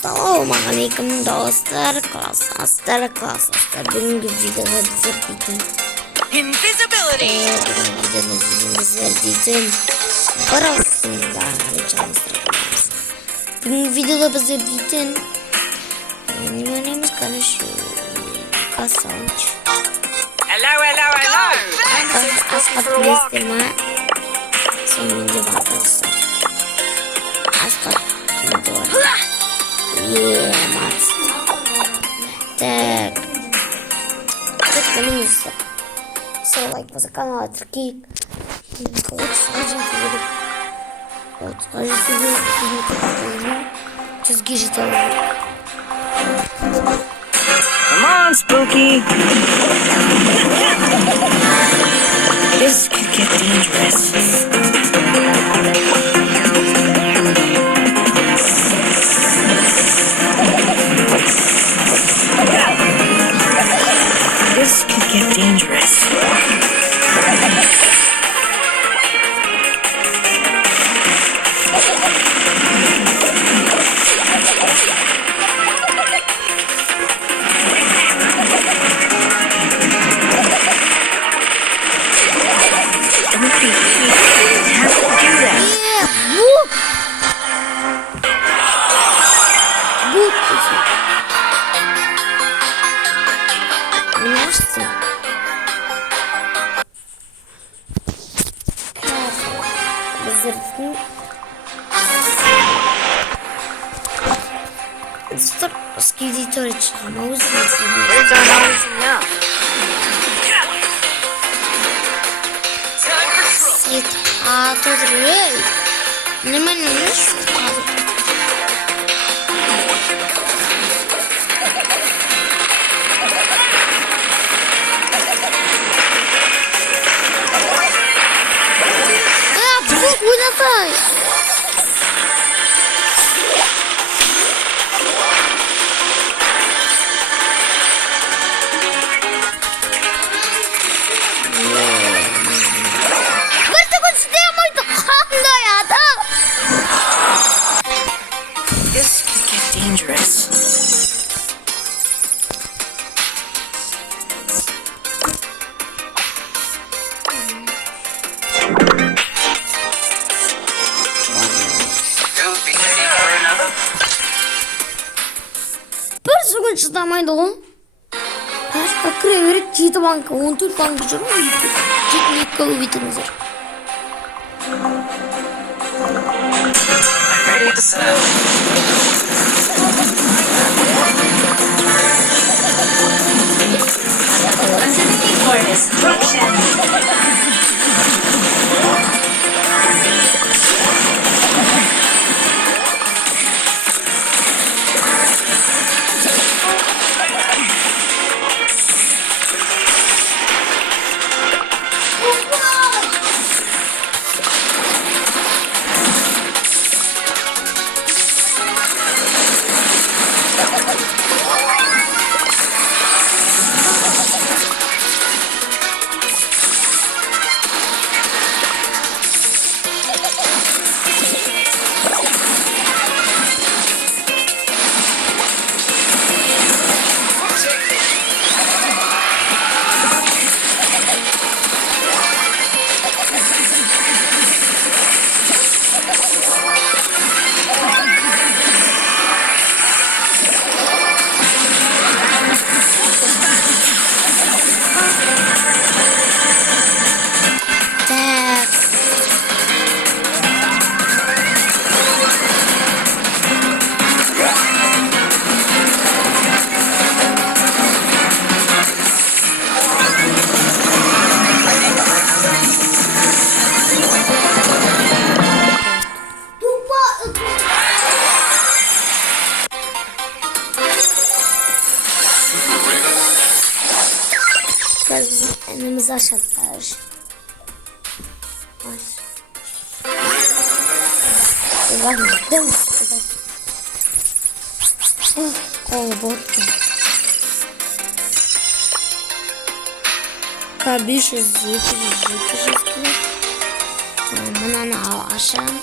Assalamualaikum dostlar, klaslar. Bugünkü videoda bize Invisibility. Bugünkü videoda bize yönemiz karışıyor. Kasanç. Hello. Aspat birleştirme. Sonuncu bakıyorsa. Aspat video. Yeah, mat. Так. Подписывайтесь. Ставь лайк за канал, отклик. Вот, скажите, Come on, Spooky. This could get dangerous. This could get dangerous. Скидитори чама Words aren't always enough. Свет адрей. Не менеш. Удатай. This could get dangerous. Bir секунд шыдамайды ғой. Ашқа кіре береді, 7 банка, 14 банка жүр ме? Жетін екіге көбейтіңіздер. Ready to serve. For destruction. Biraz bizim elimizi aşağılar. Var mı? Değil mi? Болды. Більше жити. Мынаны ашам.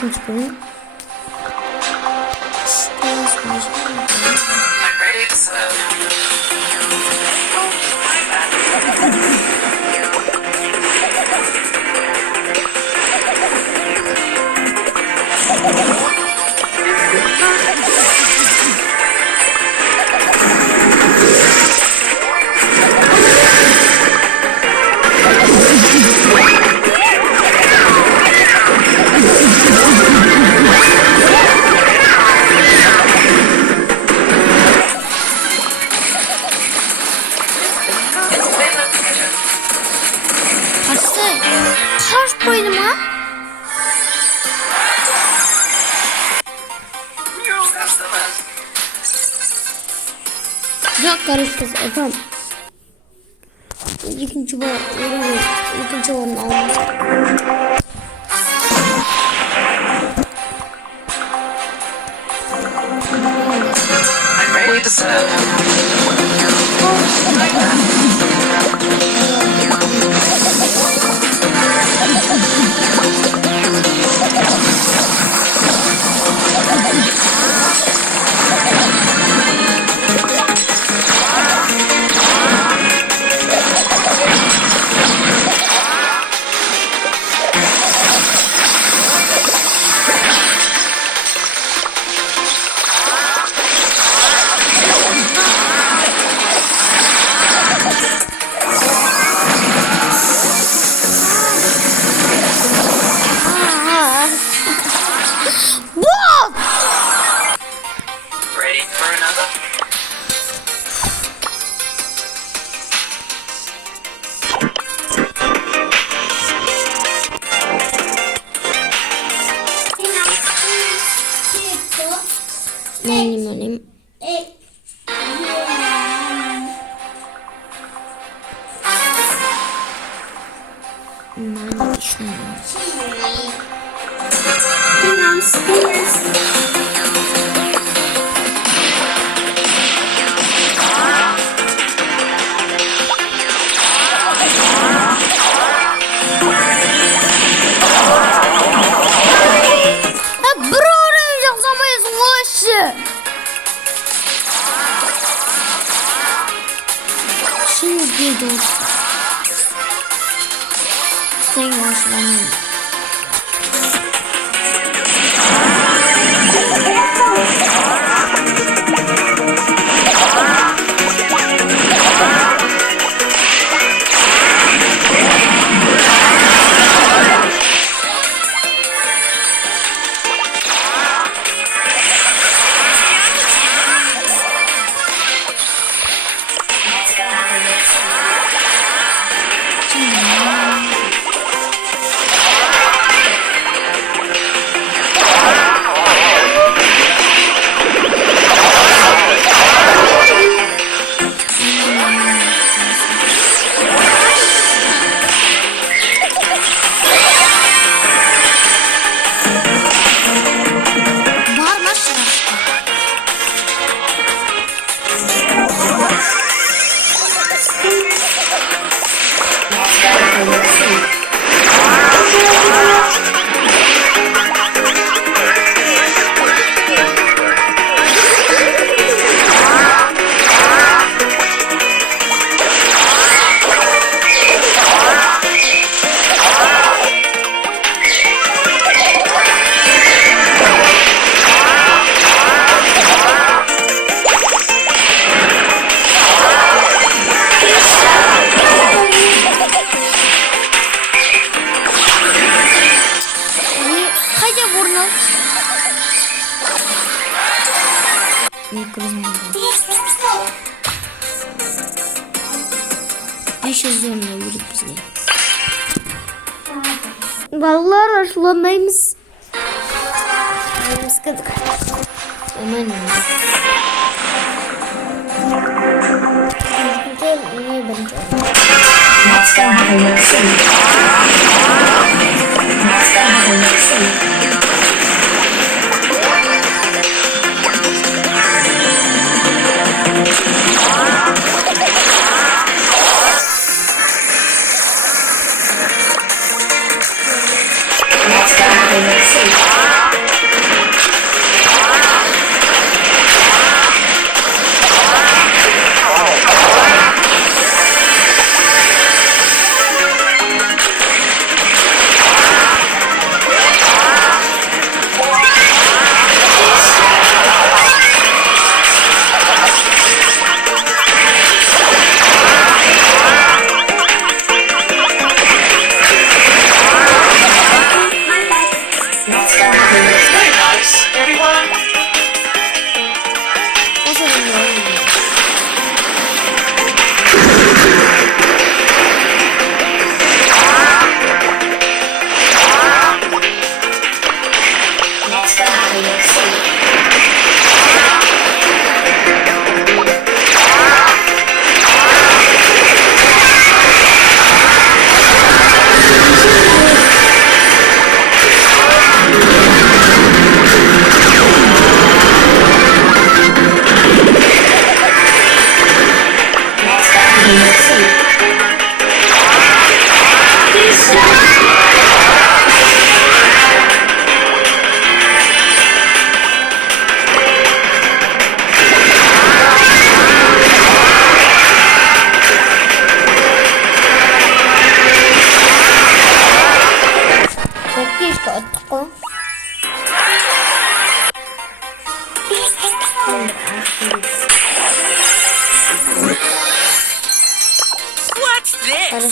Kaçıncı bölüm? Ready to serve. Kaç bölüm ha? Customers. Ya karıştırız efendim. İkinci var. İkinci varın almış. I'm ready to serve. Ready for another? Benim. Bro oynamayacağız ama yazılı. Şimdi bir dur. Sen başlayalım. Vallahi araştırmayız. Sıkıldık. Aman Let's go have a look see. Let's go have a look see. Let's go have a look see.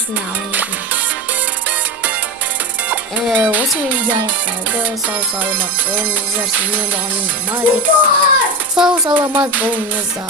olsun ya. Osman video ayaklardı. Sağ salamat olunuz. Versin. Yine bağlayın. Hadi. Sağ salamat olunuz da.